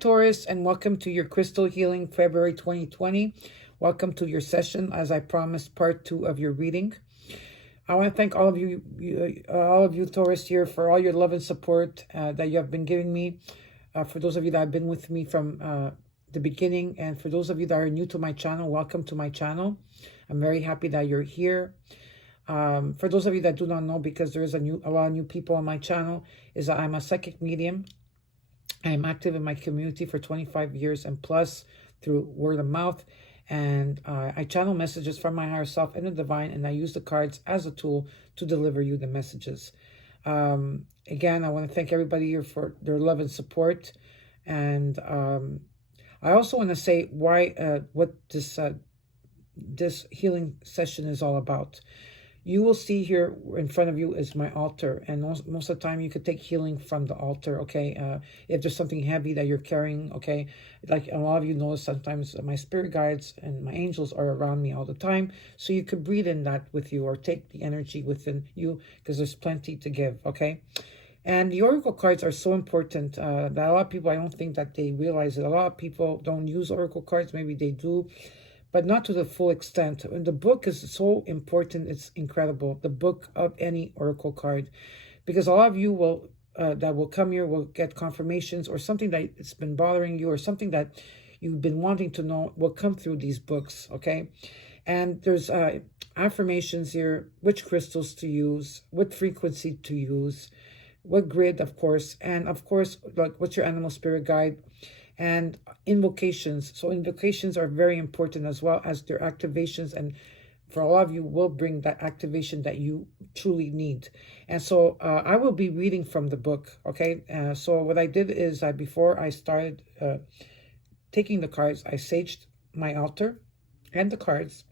Taurus, and welcome to your Crystal Healing February 2020. Welcome to your session, as I promised, part 2 of your reading. I want to thank all of you Taurus here for all your love and support that you have been giving me. For those of you that have been with me from the beginning, and for those of you that are new to my channel, welcome to my channel. I'm very happy that you're here. For those of you that do not know, because there is a lot of new people on my channel, is that I'm a psychic medium. I am active in my community for 25 years and plus through word of mouth. And I channel messages from my higher self and the divine, and I use the cards as a tool to deliver you the messages. Again, I want to thank everybody here for their love and support. And I also want to say what this healing session is all about. You will see here in front of you is my altar, and most of the time you could take healing from the altar, okay? If there's something heavy that you're carrying, okay? Like a lot of you know, sometimes my spirit guides and my angels are around me all the time, so you could breathe in that with you or take the energy within you, because there's plenty to give, okay? And the oracle cards are so important that a lot of people, I don't think that they realize it. A lot of people don't use oracle cards, maybe they do, but not to the full extent. And the book is so important, it's incredible. The book of any oracle card, because a lot of you will that will come here will get confirmations, or something that it's been bothering you, or something that you've been wanting to know will come through these books, okay? And there's affirmations here, which crystals to use, what frequency to use, what grid, of course, and of course, like what's your animal spirit guide, and invocations. So invocations are very important, as well as their activations, and for a lot of you will bring that activation that you truly need. And so I will be reading from the book, okay? So what I did is before I started taking the cards, I saged my altar and the cards,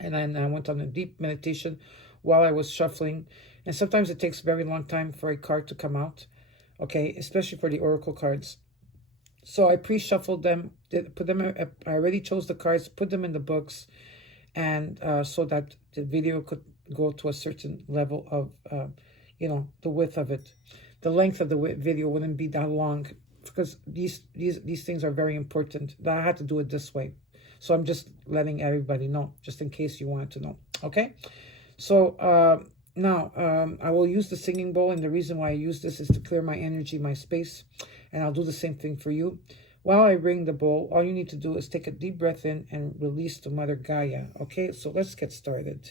and then I went on a deep meditation while I was shuffling. And sometimes it takes a very long time for a card to come out, okay, especially for the oracle cards. So I pre-shuffled them, put them. I already chose the cards, put them in the books, and so that the video could go to a certain level of, the width of it. The length of the video wouldn't be that long, because these things are very important. That I had to do it this way. So I'm just letting everybody know, just in case you wanted to know. Okay, so now I will use the singing bowl, and the reason why I use this is to clear my energy, my space. And I'll do the same thing for you. While I ring the bowl, all you need to do is take a deep breath in and release to Mother Gaia. Okay, so let's get started.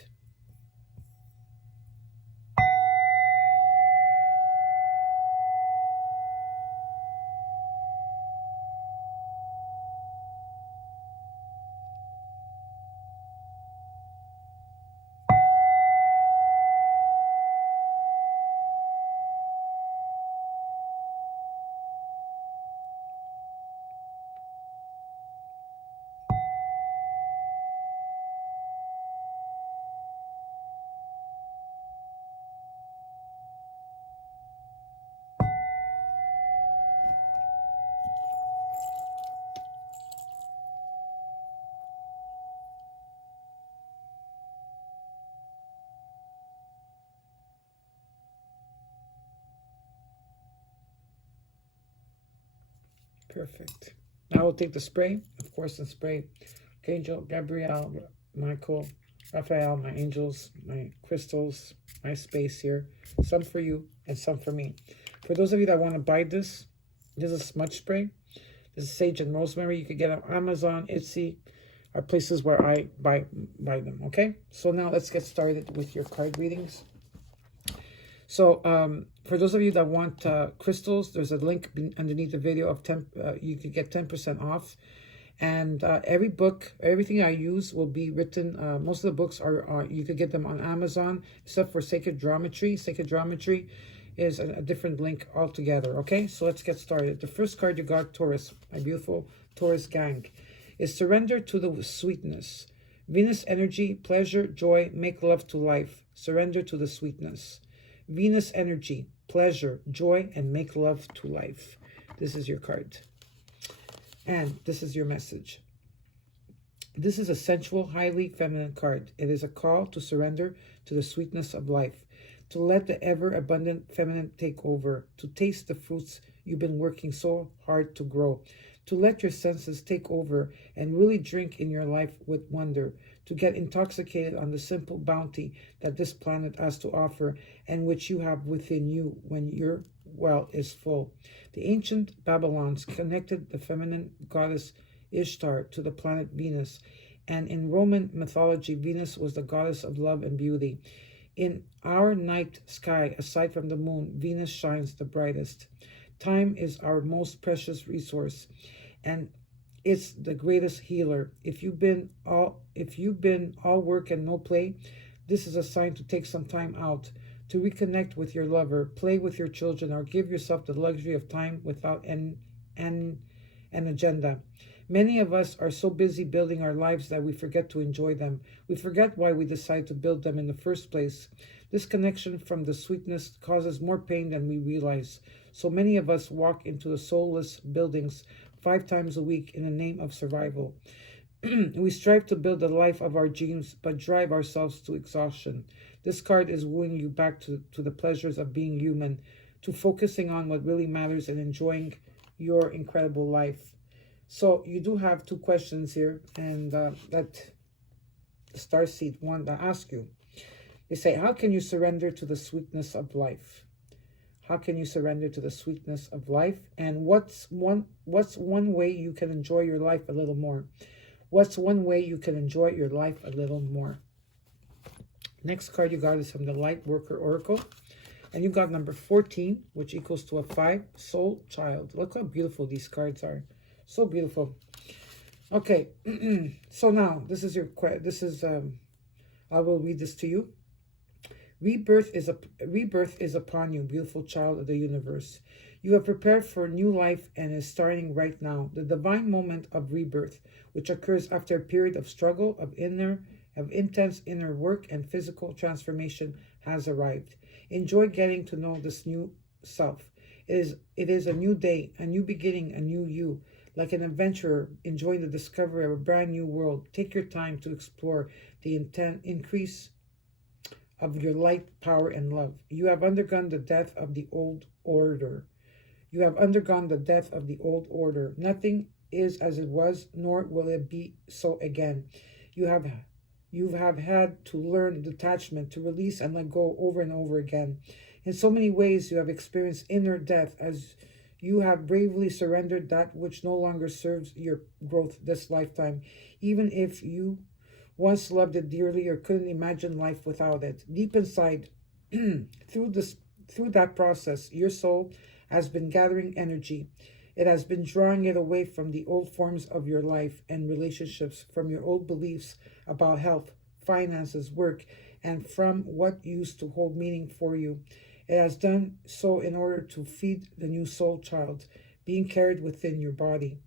Perfect. Now we'll take the spray, of course, and spray Angel, Gabrielle, Michael, Raphael, my angels, my crystals, my space here. Some for you and some for me. For those of you that want to buy this, this is smudge spray. This is sage and rosemary. You could get it on Amazon, Etsy, are places where I buy them, okay? So now let's get started with your card readings. So for those of you that want crystals, there's a link underneath the video of you could get 10% off. And every book, everything I use will be written. Most of the books are you could get them on Amazon, except for Sacred Geometry. Sacred Geometry is a different link altogether. Okay, so let's get started. The first card you got, Taurus, my beautiful Taurus gang, is surrender to the sweetness. Venus energy, pleasure, joy, make love to life. Surrender to the sweetness. Venus energy, pleasure, joy, and make love to life. This is your card. And this is your message. This is a sensual, highly feminine card. It is a call to surrender to the sweetness of life, to let the ever-abundant feminine take over, to taste the fruits you've been working so hard to grow. To let your senses take over and really drink in your life with wonder, to get intoxicated on the simple bounty that this planet has to offer and which you have within you when your well is full. The ancient Babylons connected the feminine goddess Ishtar to the planet Venus, and in Roman mythology, Venus was the goddess of love and beauty. In our night sky, aside from the moon, Venus shines the brightest. Time is our most precious resource, and it's the greatest healer. If you've been all work and no play, this is a sign to take some time out to reconnect with your lover, play with your children, or give yourself the luxury of time without an agenda. Many of us are so busy building our lives that we forget to enjoy them. We forget why we decided to build them in the first place. This connection from the sweetness causes more pain than we realize. So many of us walk into the soulless buildings 5 times a week in the name of survival. We strive to build the life of our dreams, but drive ourselves to exhaustion. This card is wooing you back to the pleasures of being human, to focusing on what really matters and enjoying your incredible life. So you do have 2 questions here, and that Starseed one that ask you. They say, how can you surrender to the sweetness of life? How can you surrender to the sweetness of life? And what's one way you can enjoy your life a little more? What's one way you can enjoy your life a little more? Next card you got is from the Light Worker Oracle. And you got number 14, which equals to a 5, Soul Child. Look how beautiful these cards are. So beautiful. Okay, so now this is I will read this to you. Rebirth is upon you, beautiful child of the universe. You have prepared for a new life and is starting right now. The divine moment of rebirth, which occurs after a period of struggle, of intense inner work and physical transformation, has arrived. Enjoy getting to know this new self. It is a new day, a new beginning, a new you. Like an adventurer enjoying the discovery of a brand new world, take your time to explore the increase of your light, power, and love. You have undergone the death of the old order. You have undergone the death of the old order. Nothing is as it was, nor will it be so again. You have had to learn detachment, to release and let go over and over again. In so many ways, you have experienced inner death as you have bravely surrendered that which no longer serves your growth this lifetime, even if you once loved it dearly or couldn't imagine life without it. Deep inside, through that process, your soul has been gathering energy. It has been drawing it away from the old forms of your life and relationships, from your old beliefs about health, finances, work, and from what used to hold meaning for you. It has done so in order to feed the new soul child being carried within your body.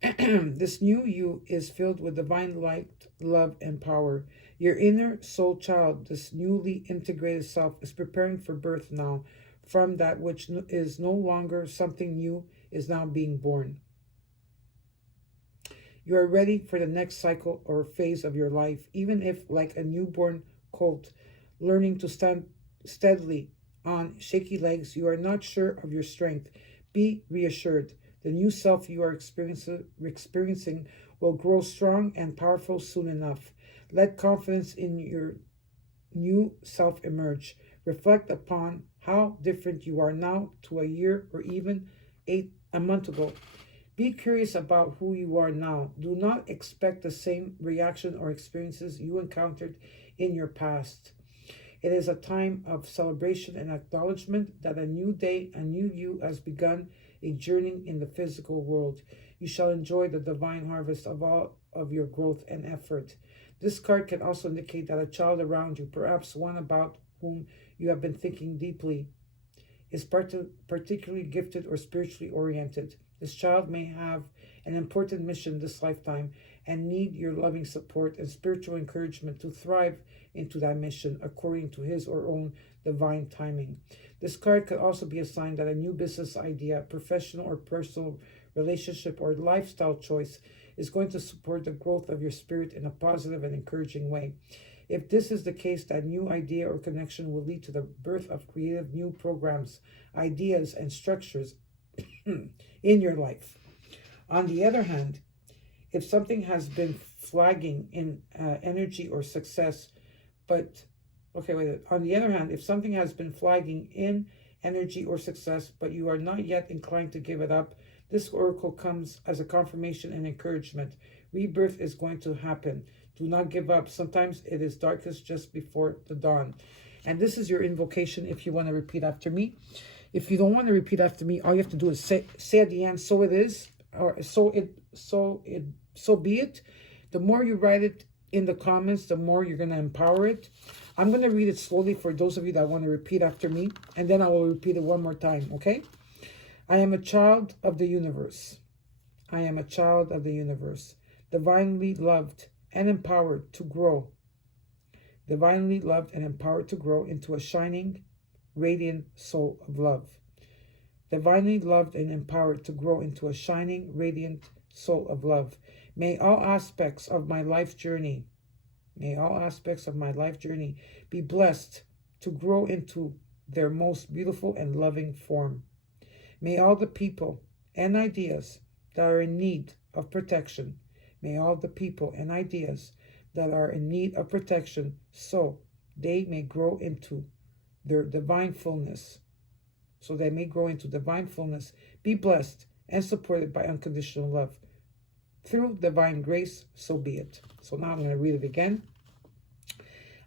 This new you is filled with divine light, love, and power. Your inner soul child, this newly integrated self, is preparing for birth now. From that which is no longer something new is now being born. You are ready for the next cycle or phase of your life, even if, like a newborn colt, learning to stand steadily on shaky legs, you are not sure of your strength. Be reassured. The new self you are experiencing will grow strong and powerful soon enough. Let confidence in your new self emerge. Reflect upon how different you are now to a year or even a month ago. Be curious about who you are now. Do not expect the same reaction or experiences you encountered in your past. It is a time of celebration and acknowledgement that a new day, a new you has begun a journey in the physical world. You shall enjoy the divine harvest of all of your growth and effort. This card can also indicate that a child around you, perhaps one about whom you have been thinking deeply, is particularly gifted or spiritually oriented. This child may have an important mission this lifetime and need your loving support and spiritual encouragement to thrive into that mission according to his or own divine timing. This card could also be a sign that a new business idea, professional or personal relationship, or lifestyle choice is going to support the growth of your spirit in a positive and encouraging way. If this is the case, that new idea or connection will lead to the birth of creative new programs, ideas, and structures in your life. On the other hand, if something has been flagging in energy or success, but okay, wait. On the other hand, if something has been flagging in energy or success, but you are not yet inclined to give it up, this oracle comes as a confirmation and encouragement. Rebirth is going to happen. Do not give up. Sometimes it is darkest just before the dawn. And this is your invocation if you want to repeat after me. If you don't want to repeat after me, all you have to do is say at the end, so it is, or so be it. The more you write it in the comments, the more you're going to empower it. I'm going to read it slowly for those of you that want to repeat after me, and then I will repeat it one more time, okay? I am a child of the universe. I am a child of the universe, divinely loved and empowered to grow. Divinely loved and empowered to grow into a shining, radiant soul of love. Divinely loved and empowered to grow into a shining, radiant soul of love. May all aspects of my life journey, be blessed to grow into their most beautiful and loving form. May all the people and ideas that are in need of protection, so they may grow into their divine fullness. Be blessed and supported by unconditional love. Through divine grace, so be it. So now I'm going to read it again.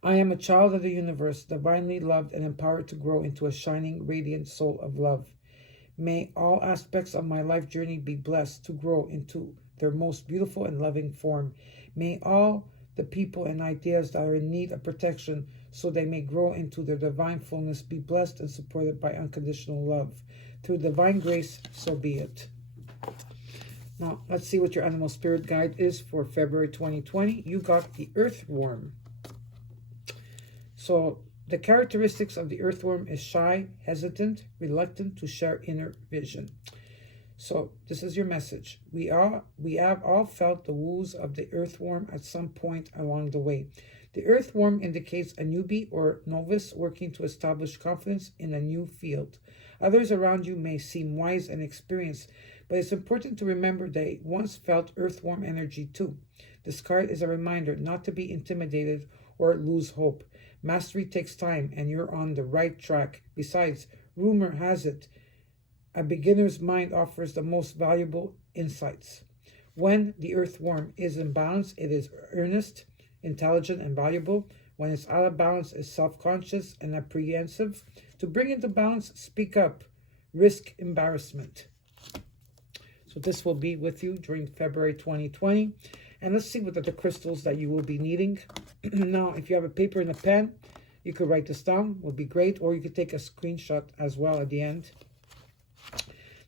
I am a child of the universe, divinely loved and empowered to grow into a shining, radiant soul of love. May all aspects of my life journey be blessed to grow into their most beautiful and loving form. May all the people and ideas that are in need of protection, so they may grow into their divine fullness, be blessed and supported by unconditional love. Through divine grace, so be it. Now, let's see what your animal spirit guide is for February 2020. You got the earthworm. So the characteristics of the earthworm is shy, hesitant, reluctant to share inner vision. So this is your message. We have all felt the woes of the earthworm at some point along the way. The earthworm indicates a newbie or novice working to establish confidence in a new field. Others around you may seem wise and experienced, but it's important to remember they once felt earthworm energy too. This card is a reminder not to be intimidated or lose hope. Mastery takes time, and you're on the right track. Besides, rumor has it, a beginner's mind offers the most valuable insights. When the earthworm is in balance, it is earnest, intelligent, and valuable. When it's out of balance, it's self-conscious and apprehensive. To bring it to balance, speak up. Risk embarrassment. So this will be with you during February 2020. And let's see what are the crystals that you will be needing. Now, if you have a paper and a pen, you could write this down. Would be great. Or you could take a screenshot as well at the end.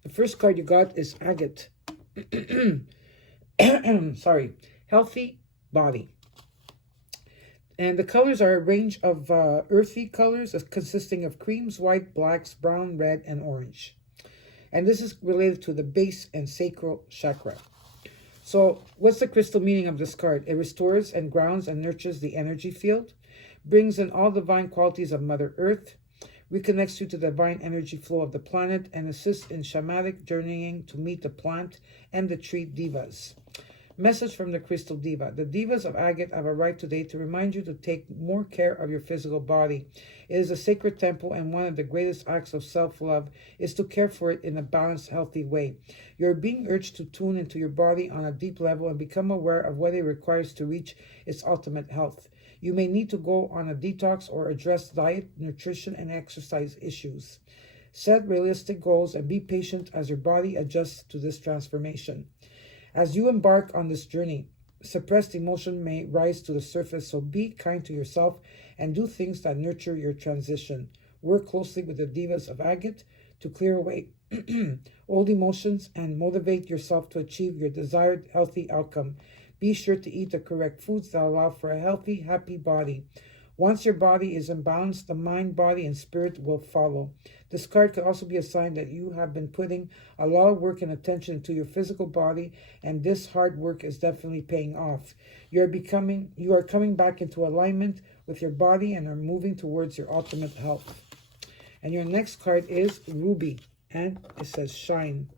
The first card you got is agate. Sorry. Healthy body. And the colors are a range of earthy colors consisting of creams, white, blacks, brown, red, and orange. And this is related to the base and sacral chakra. So what's the crystal meaning of this card? It restores and grounds and nurtures the energy field, brings in all divine qualities of Mother Earth, reconnects you to the divine energy flow of the planet, and assists in shamanic journeying to meet the plant and the tree divas. Message from the Crystal Diva. The divas of agate have arrived today to remind you to take more care of your physical body. It is a sacred temple, and one of the greatest acts of self-love is to care for it in a balanced, healthy way. You're being urged to tune into your body on a deep level and become aware of what it requires to reach its ultimate health. You may need to go on a detox or address diet, nutrition, and exercise issues. Set realistic goals and be patient as your body adjusts to this transformation. As you embark on this journey, suppressed emotion may rise to the surface, so be kind to yourself and do things that nurture your transition. Work closely with the divas of agate to clear away old emotions and motivate yourself to achieve your desired healthy outcome. Be sure to eat the correct foods that allow for a healthy, happy body. Once your body is in balance, the mind, body, and spirit will follow. This card could also be a sign that you have been putting a lot of work and attention into your physical body, and this hard work is definitely paying off. You are coming back into alignment with your body and are moving towards your ultimate health. And your next card is Ruby. and it says shine.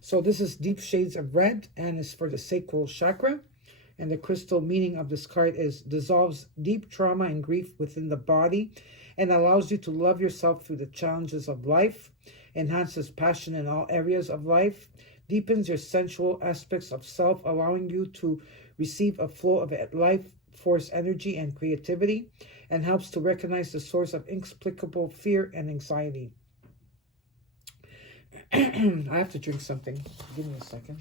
So this is deep shades of red, and it's for the sacral chakra. And the crystal meaning of this card is dissolves deep trauma and grief within the body and allows you to love yourself through the challenges of life, enhances passion in all areas of life, deepens your sensual aspects of self, allowing you to receive a flow of life force energy and creativity, and helps to recognize the source of inexplicable fear and anxiety. I have to drink something. Give me a second.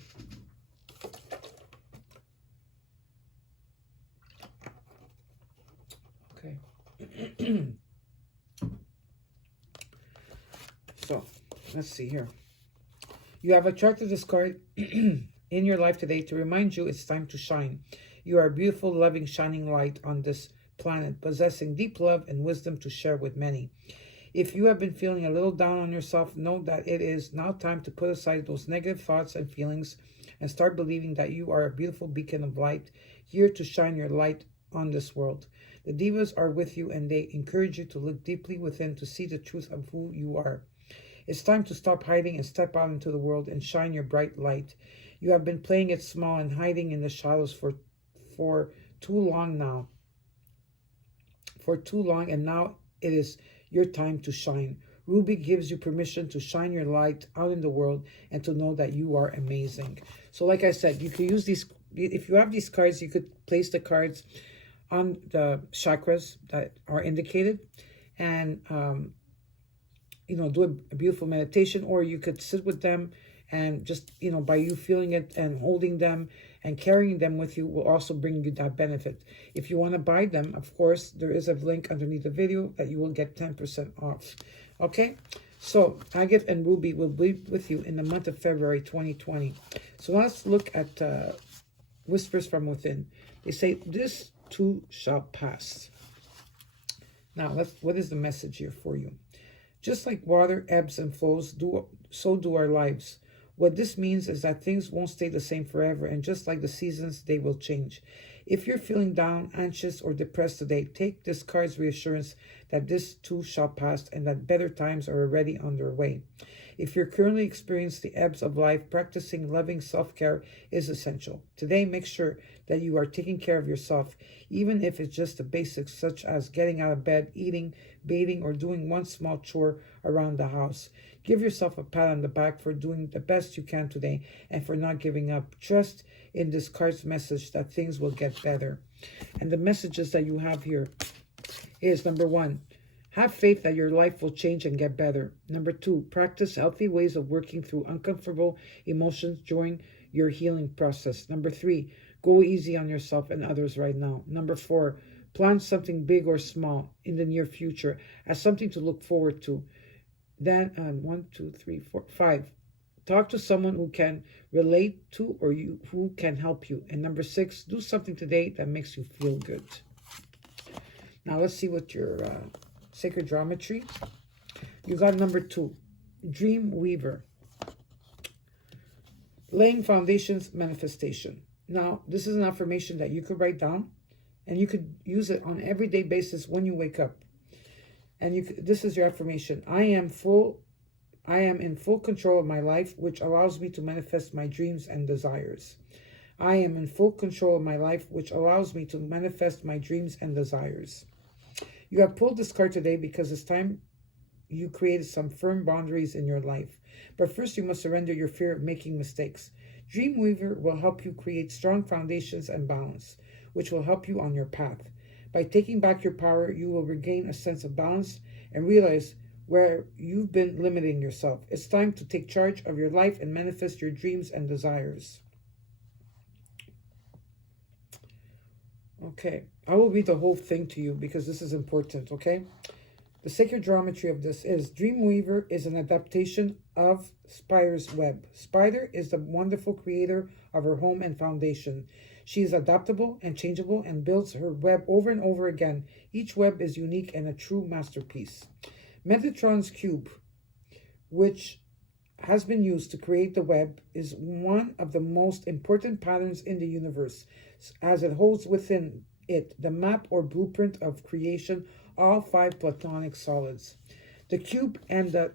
Okay. So, let's see here. You have attracted this card in your life today to remind you it's time to shine. You are a beautiful, loving, shining light on this planet, possessing deep love and wisdom to share with many. If you have been feeling a little down on yourself, know that it is now time to put aside those negative thoughts and feelings and start believing that you are a beautiful beacon of light, here to shine your light on this world. The divas are with you, and they encourage you to look deeply within to see the truth of who you are. It's time to stop hiding and step out into the world and shine your bright light. You have been playing it small and hiding in the shadows for too long now. For too long, and now it is your time to shine. Ruby gives you permission to shine your light out in the world and to know that you are amazing. So like I said, you could use these, if you have these cards, you could place the cards on the chakras that are indicated and, you know, do a beautiful meditation, or you could sit with them and just, you know, by you feeling it and holding them and carrying them with you will also bring you that benefit. If you want to buy them, of course, there is a link underneath the video that you will get 10% off. Okay, so Agate and Ruby will be with you in the month of February 2020. So let's look at Whispers from Within. They say, this too shall pass. Now, what is the message here for you? Just like water ebbs and flows, so do our lives. What this means is that things won't stay the same forever, and just like the seasons, they will change. If you're feeling down, anxious, or depressed today, take this card's reassurance that this too shall pass and that better times are already on their way. If you're currently experiencing the ebbs of life, practicing loving self-care is essential. Today, make sure that you are taking care of yourself, even if it's just the basics such as getting out of bed, eating, bathing, or doing one small chore around the house. Give yourself a pat on the back for doing the best you can today and for not giving up. Trust in this card's message that things will get better. And the messages that you have here is, number one, have faith that your life will change and get better. Number two, practice healthy ways of working through uncomfortable emotions during your healing process. Number three, go easy on yourself and others right now. Number four, plan something big or small in the near future as something to look forward to. Then, 1, 2, 3, 4, 5. Talk to someone who can relate to or who can help you. And number 6, do something today that makes you feel good. Now, let's see what your sacred geometry. You got number 2, Dream Weaver. Laying foundations, manifestation. Now, this is an affirmation that you could write down, and you could use it on an everyday basis when you wake up. And this is your affirmation. I am in full control of my life, which allows me to manifest my dreams and desires. I am in full control of my life, which allows me to manifest my dreams and desires. You have pulled this card today because it's time you created some firm boundaries in your life. But first, you must surrender your fear of making mistakes. Dreamweaver will help you create strong foundations and balance, which will help you on your path. By taking back your power, you will regain a sense of balance and realize where you've been limiting yourself. It's time to take charge of your life and manifest your dreams and desires. Okay, I will read the whole thing to you because this is important, okay? The sacred geometry of this is Dreamweaver is an adaptation of Spider's web. Spider is the wonderful creator of her home and foundation. She is adaptable and changeable and builds her web over and over again. Each web is unique and a true masterpiece. Metatron's cube, which has been used to create the web, is one of the most important patterns in the universe, as it holds within it the map or blueprint of creation, all 5 platonic solids. The cube and the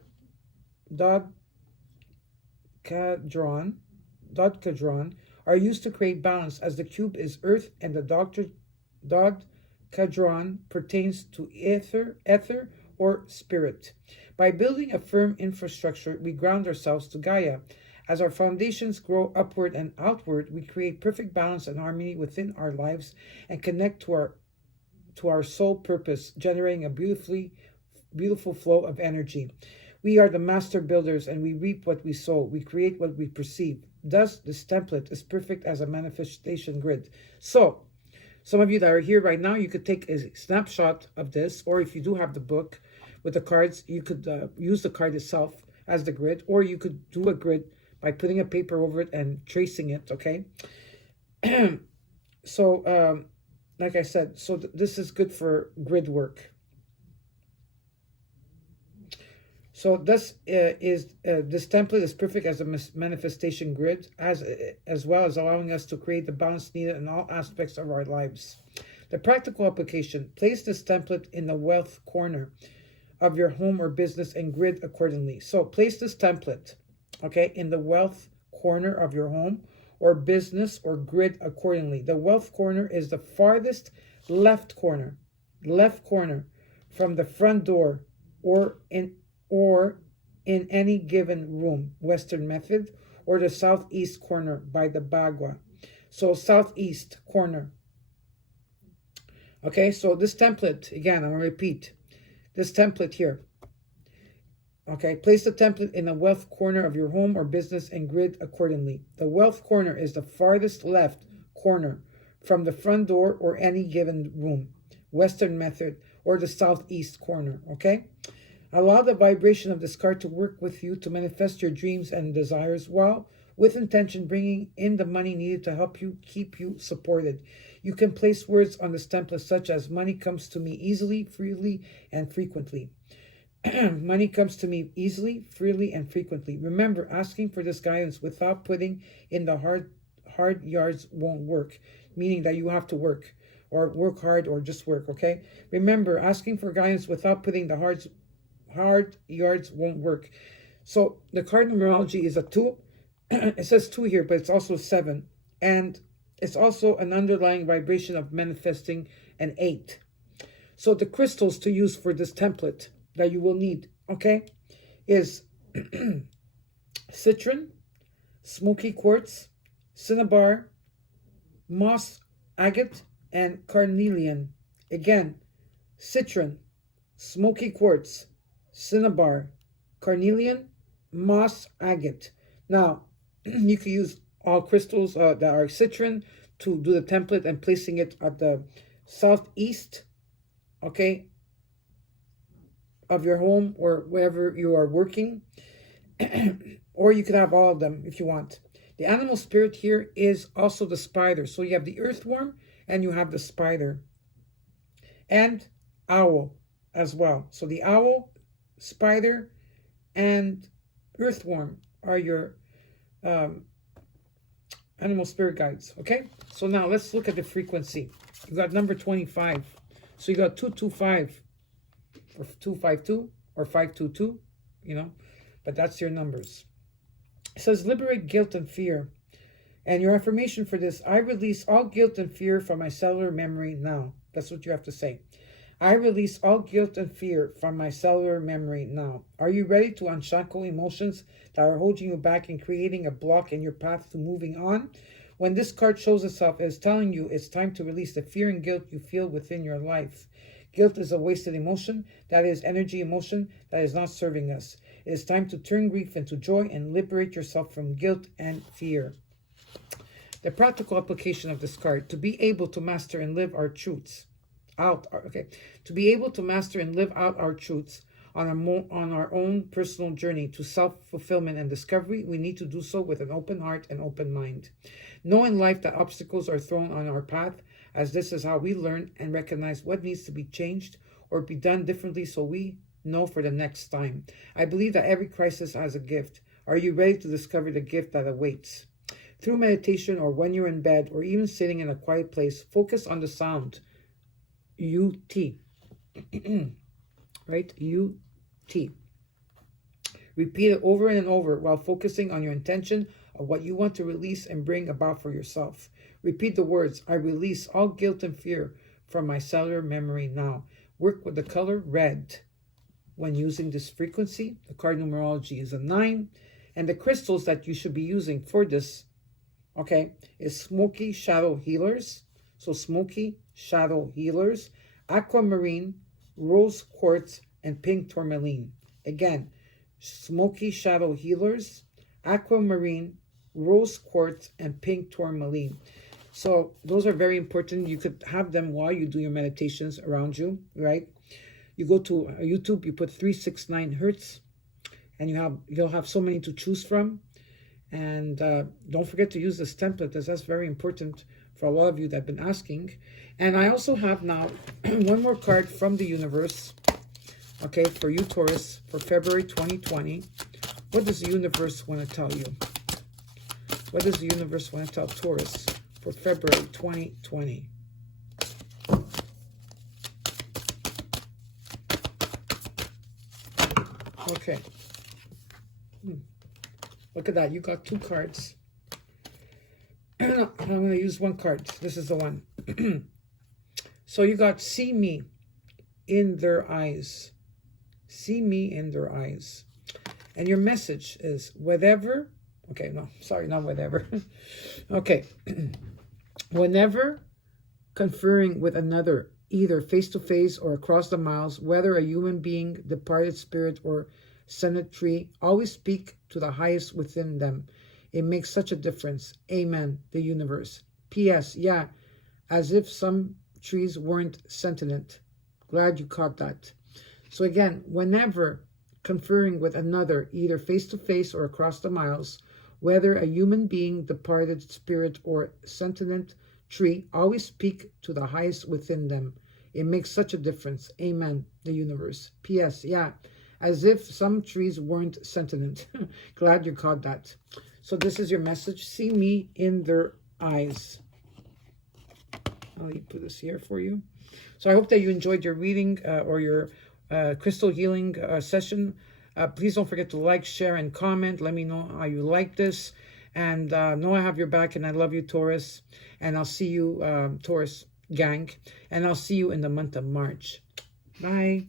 dodecahedron, dodecahedron are used to create balance, as the cube is earth and the dodecahedron pertains to ether or spirit. By building a firm infrastructure, we ground ourselves to Gaia. As our foundations grow upward and outward, we create perfect balance and harmony within our lives and connect to our soul purpose, generating a beautiful flow of energy. We are the master builders, and we reap what we sow. We create what we perceive. Thus, this template is perfect as a manifestation grid. So, some of you that are here right now, you could take a snapshot of this, or if you do have the book with the cards, you could use the card itself as the grid, or you could do a grid by putting a paper over it and tracing it, okay? So, like I said, so this is good for grid work. So this this template is perfect as a manifestation grid, as well as allowing us to create the balance needed in all aspects of our lives. The practical application: place this template in the wealth corner of your home or business and grid accordingly. So place this template, okay, in the wealth corner of your home or business or grid accordingly. The wealth corner is the farthest left corner from the front door or in any given room, Western method, or the southeast corner by the bagua. So southeast corner. Okay, so this template, again, I'm going to repeat, this template here. Okay, place the template in the wealth corner of your home or business and grid accordingly. The wealth corner is the farthest left corner from the front door or any given room, Western method, or the southeast corner, okay? Allow the vibration of this card to work with you to manifest your dreams and desires, while with intention bringing in the money needed to help you keep you supported. You can place words on this template such as money comes to me easily, freely, and frequently. Money comes to me easily, freely, and frequently. Remember, asking for this guidance without putting in the hard yards won't work, meaning that you have to work or work hard or just work, okay? Remember, asking for guidance without putting the hard yards won't work. So the card numerology is a 2. It says 2 here, but it's also 7. And it's also an underlying vibration of manifesting an 8. So the crystals to use for this template that you will need, okay, is citron, smoky quartz, cinnabar, moss agate, and carnelian. Again, citron, smoky quartz, cinnabar, carnelian, moss agate. Now, you can use all crystals that are citron to do the template and placing it at the southeast, okay, of your home or wherever you are working. Or you could have all of them if you want. The animal spirit here is also the spider. So you have the earthworm and you have the spider. And owl as well. So the owl, spider, and earthworm are your animal spirit guides. Okay, so now let's look at the frequency. You got number 25. So you got 225 or 252 or 522, you know, but that's your numbers. It says liberate guilt and fear. And your affirmation for this: I release all guilt and fear from my cellular memory now. That's what you have to say. I release all guilt and fear from my cellular memory now. Are you ready to unshackle emotions that are holding you back and creating a block in your path to moving on? When this card shows itself, it is telling you it's time to release the fear and guilt you feel within your life. Guilt is a wasted emotion. That is energy emotion that is not serving us. It is time to turn grief into joy and liberate yourself from guilt and fear. The practical application of this card: to be able to master and live our truths out. Okay, to be able to master and live out our truths on our own personal journey to self-fulfillment and discovery, we need to do so with an open heart and open mind. Know in life that obstacles are thrown on our path, as this is how we learn and recognize what needs to be changed or be done differently so we know for the next time. I believe that every crisis has a gift. Are you ready to discover the gift that awaits? Through meditation, or when you're in bed, or even sitting in a quiet place, focus on the sound UT. Right? UT. Repeat it over and over while focusing on your intention of what you want to release and bring about for yourself. Repeat the words, I release all guilt and fear from my cellular memory now. Work with the color red. When using this frequency, the card numerology is a 9. And the crystals that you should be using for this, okay, is Smoky Shadow Healers. So Smoky Shadow Healers, Aquamarine, Rose Quartz, and Pink Tourmaline. Again, Smoky Shadow Healers, Aquamarine, Rose Quartz, and Pink Tourmaline. So those are very important. You could have them while you do your meditations around you, right? You go to YouTube, you put 369 Hertz, and you'll have so many to choose from. And don't forget to use this template, as that's very important for a lot of you that have been asking. And I also have now one more card from the universe, okay, for you, Taurus, for February 2020. What does the universe want to tell you? What does the universe want to tell Taurus for February 2020? Okay. Look at that. You got 2 cards. I'm going to use 1 card. This is the one. So you got see me in their eyes. See me in their eyes. And your message is whatever. Okay, no, sorry, not whatever. Okay. Whenever conferring with another, either face-to-face or across the miles, whether a human being, departed spirit, or Senate tree, always speak to the highest within them. It makes such a difference. Amen, the universe. P.S. Yeah, as if some trees weren't sentient. Glad you caught that. So again, whenever conferring with another, either face-to-face or across the miles, whether a human being, departed spirit, or sentient tree, always speak to the highest within them. It makes such a difference. Amen, the universe. P.S. Yeah, as if some trees weren't sentient. Glad you caught that. So this is your message. See me in their eyes. I'll put this here for you. So I hope that you enjoyed your reading or your crystal healing session. Please don't forget to like, share, and comment. Let me know how you like this. And know I have your back, and I love you, Taurus. And I'll see you, Taurus gang. And I'll see you in the month of March. Bye.